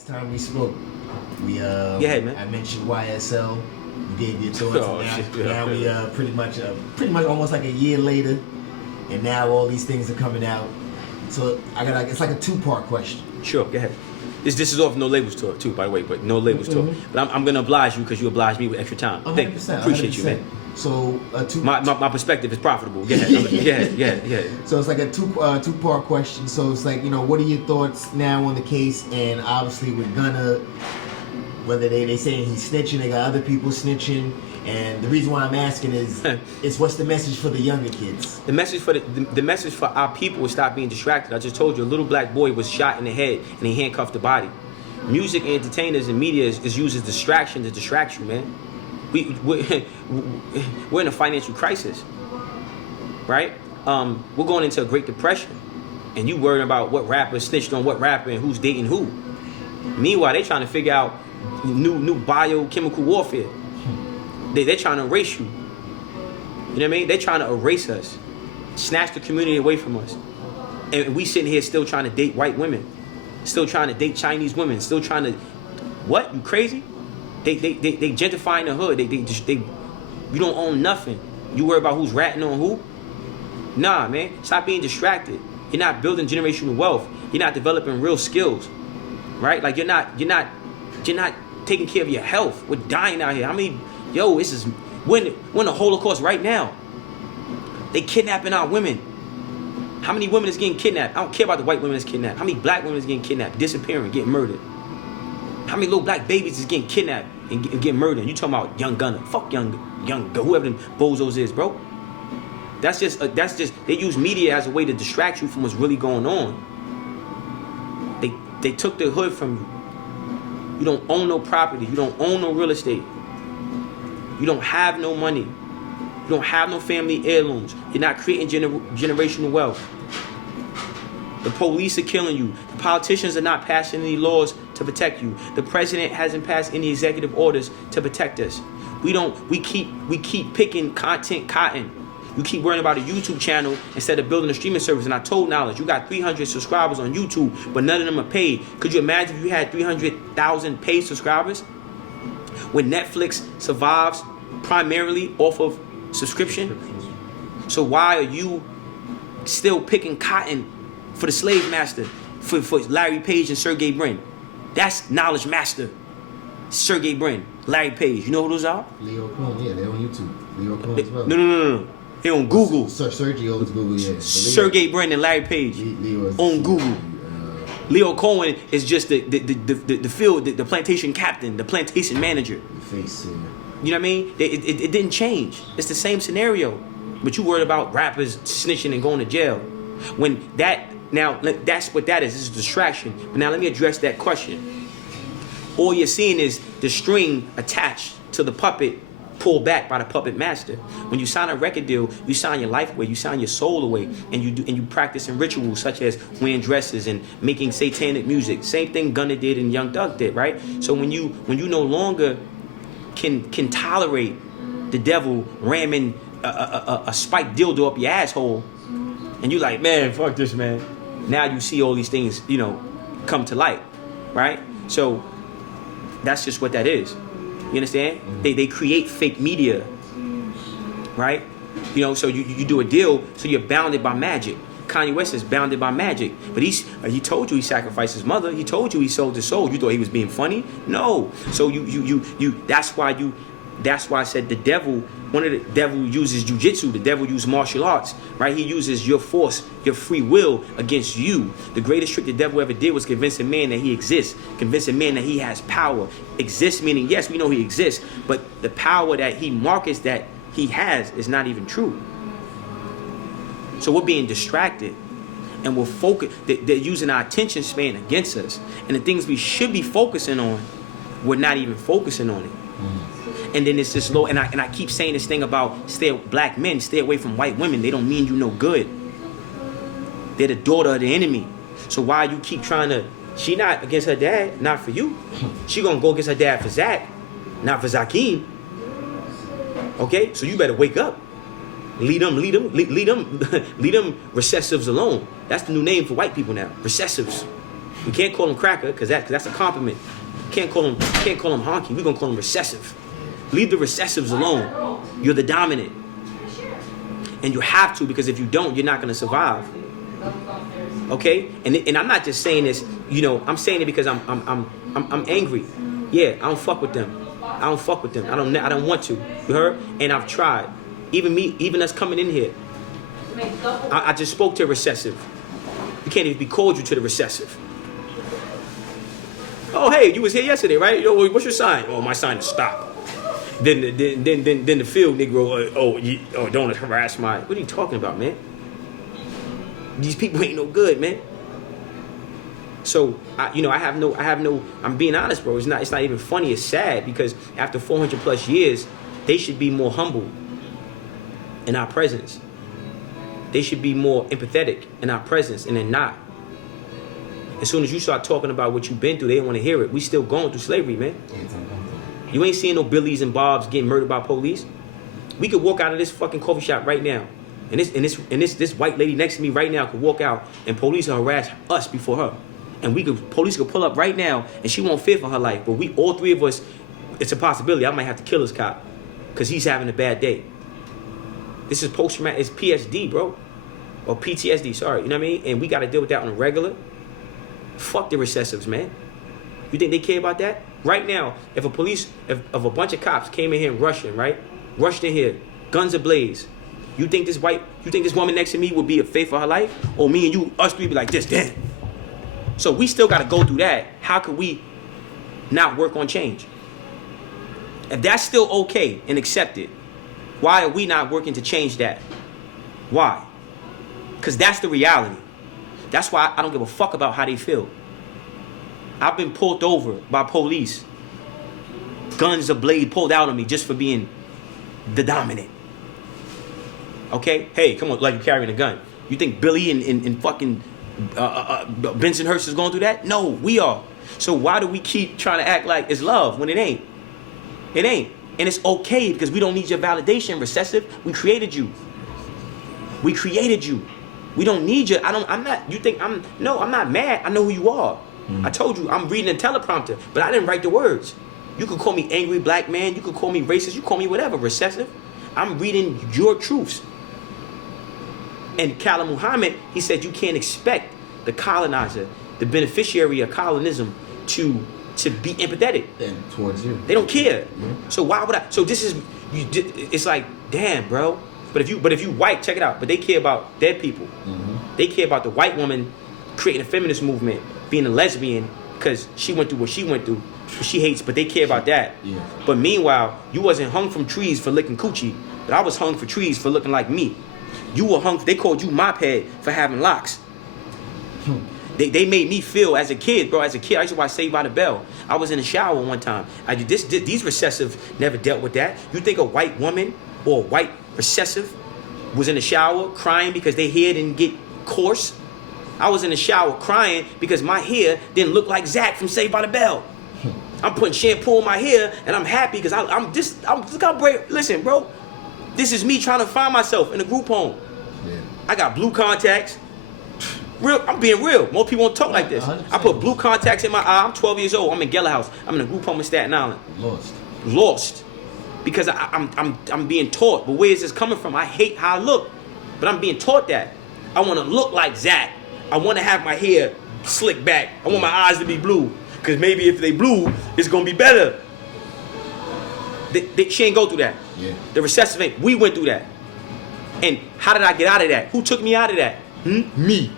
Last time we spoke, man. I mentioned YSL. You gave your thoughts. Oh, now, shit. now we pretty much almost like a year later, and now all these things are coming out. So it's like a two-part question. Sure, go ahead. This is off No Labels Tour too, by the way, but No Labels Tour. But I'm gonna oblige you because you obliged me with extra time. 100%. Appreciate 100%. you, man. So my perspective is profitable. Go ahead. Yeah. So it's like a two-part question. So it's like, what are your thoughts now on the case? And obviously with Gunna, whether they saying he's snitching, they got other people snitching. And the reason why I'm asking is what's the message for the younger kids? The message for the message for our people is stop being distracted. I just told you a little black boy was shot in the head and they handcuffed the body. Music and entertainers and media is used as distraction to distract you, man. We're in a financial crisis, right? We're going into a Great Depression, and you worrying about what rapper snitched on what rapper and who's dating who. Meanwhile, they trying to figure out new biochemical warfare. They're trying to erase you. You know what I mean? They're trying to erase us, snatch the community away from us, and we sitting here still trying to date white women, still trying to date Chinese women, still trying to. What? You crazy? They gentrifying the hood. You don't own nothing. You worry about who's ratting on who? Nah, man. Stop being distracted. You're not building generational wealth. You're not developing real skills, right? Like you're not taking care of your health. We're dying out here. How many? Yo, this is we're in the Holocaust right now. They kidnapping our women. How many women is getting kidnapped? I don't care about the white women that's kidnapped. How many black women is getting kidnapped, disappearing, getting murdered? How many little black babies is getting kidnapped and getting murdered? You talking about Young Gunna? Fuck young whoever them bozos is, bro. That's just they use media as a way to distract you from what's really going on. They took the hood from you. You don't own no property. You don't own no real estate. You don't have no money. You don't have no family heirlooms. You're not creating generational wealth. The police are killing you. The politicians are not passing any laws to protect you. The president hasn't passed any executive orders to protect us. We keep picking content cotton. You keep worrying about a YouTube channel instead of building a streaming service. And I told Knowledge, you got 300 subscribers on YouTube, but none of them are paid. Could you imagine if you had 300,000 paid subscribers? When Netflix survives primarily off of subscription? So why are you still picking cotton for the slave master, for Larry Page and Sergey Brin? That's Knowledge Master. Sergey Brin, Larry Page. You know who those are? Leo Clone, yeah, they're on YouTube. Leo Clone as well. No. They're on Google. Sergey owns Google, yeah. Sergey Brin and Larry Page on Google. Leo Cohen is just the field, the plantation captain, the plantation manager. The face, yeah. You know what I mean? It didn't change. It's the same scenario. But you worried about rappers snitching and going to jail. When that's what that is. It's a distraction. But now let me address that question. All you're seeing is the string attached to the puppet pulled back by the puppet master. When you sign a record deal, you sign your life away, you sign your soul away, and you practice in rituals such as wearing dresses and making satanic music. Same thing Gunna did and Young Thug did, right? So when you no longer can tolerate the devil ramming a spiked dildo up your asshole, and you like, man, fuck this, man. Now you see all these things, come to light, right? So that's just what that is. You understand? Mm-hmm. They create fake media, right? So you do a deal, so you're bounded by magic. Kanye West is bounded by magic, but he told you he sacrificed his mother. He told you he sold his soul. You thought he was being funny? No. So you that's why I said the devil. One of the devil uses jujitsu. The devil uses martial arts, right? He uses your force, your free will against you. The greatest trick the devil ever did was convincing man that he exists, convincing man that he has power. Exists meaning, yes, we know he exists, but the power that he markets that he has is not even true. So we're being distracted, and we're focused. They're using our attention span against us, and the things we should be focusing on, we're not even focusing on it. And then it's this low, and I keep saying this thing about black men stay away from white women. They don't mean you no good. They're the daughter of the enemy. So why you keep trying to? She not against her dad, not for you. She gonna go against her dad for Zach, not for Zakeem. Okay, so you better wake up. Lead them recessives alone. That's the new name for white people now. Recessives. We can't call him cracker because that's a compliment. Can't call him honky. We're gonna call him recessive. Leave the recessives alone. You're the dominant, and you have to, because if you don't, you're not gonna survive. Okay, and I'm not just saying this. You know, I'm saying it because I'm angry. Yeah, I don't fuck with them. I don't fuck with them. I don't want to. You heard? And I've tried. Even us coming in here. I just spoke to a recessive. You can't even be cordial to the recessive. Oh, hey, you was here yesterday, right? Yo, what's your sign? Oh, my sign is stop. Then the field Negro. Don't harass my. What are you talking about, man? These people ain't no good, man. So I have no. I'm being honest, bro. It's not even funny. It's sad because after 400 plus years, they should be more humble in our presence. They should be more empathetic in our presence, and they're not. As soon as you start talking about what you've been through, they don't want to hear it. We still going through slavery, man. You ain't seeing no Billies and Bobs getting murdered by police. We could walk out of this fucking coffee shop right now, and this white lady next to me right now could walk out, and police will harass us before her, and police could pull up right now, and she won't fear for her life. But we, all three of us, it's a possibility. I might have to kill this cop because he's having a bad day. This is post-traumatic. It's PSD, bro, or PTSD. Sorry, you know what I mean? And we got to deal with that on a regular. Fuck the recessives, man. You think they care about that? Right now, if a bunch of cops came in here and rushed in here, guns ablaze, you think this woman next to me would be afraid for her life? Or me and you, us three, be like this, damn. So we still got to go through that. How could we not work on change? If that's still okay and accepted, why are we not working to change that? Why? Because that's the reality. That's why I don't give a fuck about how they feel. I've been pulled over by police. Guns ablaze pulled out on me just for being the dominant. Okay? Hey, come on, like you're carrying a gun. You think Billy and fucking Bensonhurst is going through that? No, we are. So why do we keep trying to act like it's love when it ain't? It ain't. And it's okay because we don't need your validation, recessive. We created you. We don't need you. I'm not mad. I know who you are. I told you, I'm reading a teleprompter, but I didn't write the words. You could call me angry black man. You could call me racist. You call me whatever, recessive. I'm reading your truths. And Khalid Muhammad, he said you can't expect the colonizer, the beneficiary of colonism, to be empathetic. And towards you. They don't care. Mm-hmm. So why would I? So this is, it's like, damn, bro. But if you white, check it out. But they care about dead people. Mm-hmm. They care about the white woman creating a feminist movement, being a lesbian, because she went through what she went through. She hates, but they care about that. Yeah. But meanwhile, you wasn't hung from trees for licking coochie, but I was hung for trees for looking like me. You were hung. They called you mophead for having locks. They made me feel as a kid, bro. As a kid, I used to watch Saved by the Bell. I was in the shower one time. These recessives never dealt with that. You think a white woman or a white recessive was in the shower crying because their hair didn't get coarse? I was in the shower crying because my hair didn't look like Zach from Saved by the Bell. I'm putting shampoo in my hair and I'm happy because look how brave. Listen, bro, this is me trying to find myself in a group home. Yeah. I got blue contacts. Real, I'm being real. Most people won't talk like this. 100%. I put blue contacts in my eye. I'm 12 years old. I'm in Geller House. I'm in a group home in Staten Island. Lost. Because I'm being taught. But where is this coming from? I hate how I look. But I'm being taught that. I want to look like Zach. I want to have my hair slicked back. I want my eyes to be blue. Because maybe if they blue, it's going to be better. She ain't go through that. Yeah. The recessive ain't. We went through that. And how did I get out of that? Who took me out of that? Me.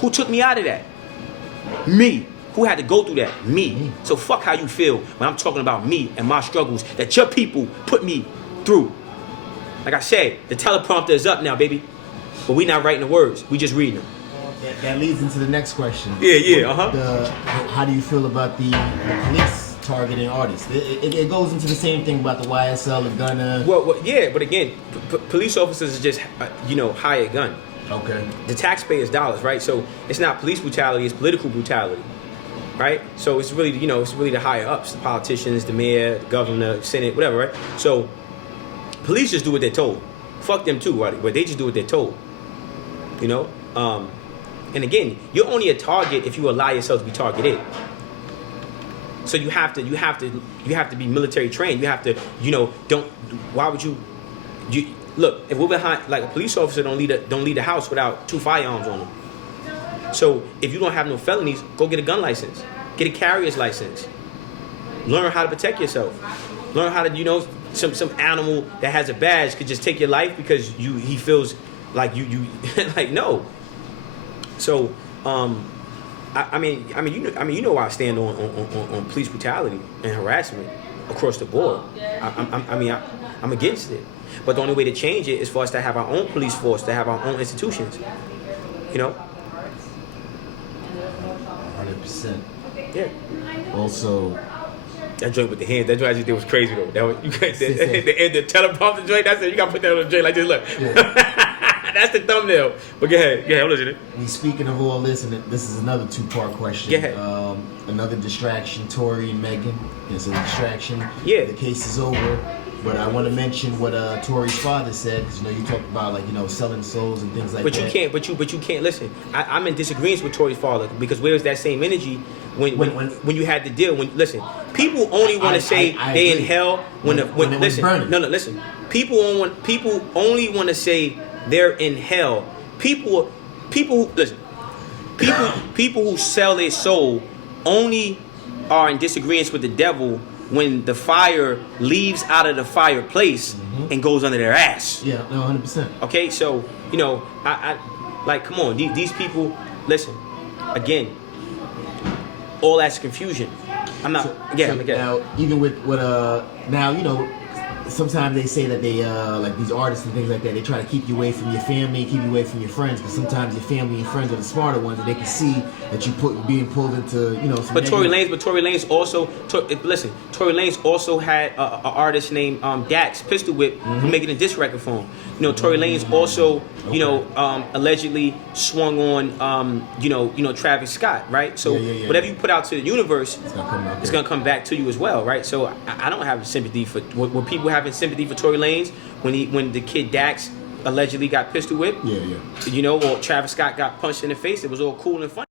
Who took me out of that? Me. Who had to go through that? Me. So fuck how you feel when I'm talking about me and my struggles that your people put me through. Like I said, the teleprompter is up now, baby. But we not writing the words. We just reading them. That leads into the next question. Yeah, How do you feel about the police targeting artists? It goes into the same thing about the YSL, the gunner. Well yeah, but again, police officers just, hire a gun. Okay. The taxpayers' dollars, right? So it's not police brutality, it's political brutality, right? So it's really, it's really the higher ups, the politicians, the mayor, the governor, Senate, whatever, right? So police just do what they're told. Fuck them too, right? But they just do what they're told, And again, you're only a target if you allow yourself to be targeted. So you have to be military trained. You have to, why would you look, if we're behind, like, a police officer don't leave the house without 2 firearms on them. So if you don't have no felonies, go get a gun license. Get a carrier's license. Learn how to protect yourself. Learn how to, some animal that has a badge could just take your life because he feels like you like, no. So I mean you know where I stand on police brutality and harassment across the board. I'm against it. But the only way to change it is for us to have our own police force, to have our own institutions. 100%. Yeah. Also, that joint with the hands, that joint I just did was crazy though. That was, the teleprompter joint, that's it. You gotta put that on the joint like this. Look. Yeah. That's the thumbnail. But go ahead. I'm listening. Speaking of all this, and this is another 2-part question. Go ahead. Another distraction, Tory and Megan. It's a distraction. Yeah. The case is over. But I want to mention what Tory's father said, because you talked about selling souls and things like that. But you can't listen. I'm in disagreement with Tory's father, because where was that same energy when you had the deal? Listen, people only want to say they in hell when listen. No, listen. People only want to say they're in hell. People who sell their soul only are in disagreement with the devil when the fire leaves out of the fireplace and goes under their ass. Yeah, no, 100%. Okay, so I like, come on, these people. Listen, again, all that's confusion. I'm not. Now, even with what sometimes they say that they like these artists and things like that, they try to keep you away from your family, keep you away from your friends, because sometimes your family and friends are the smarter ones, and they can see that you being pulled into some But Tory Lanez also had an artist named Dax Pistol Whip making a diss record for him. Tory Lanez also allegedly swung on Travis Scott, right? So whatever you put out to the universe, it's gonna come back to you as well, right? So I don't have sympathy for what people having sympathy for Tory Lanez when the kid Dax allegedly got pistol whipped. Or Travis Scott got punched in the face. It was all cool and funny.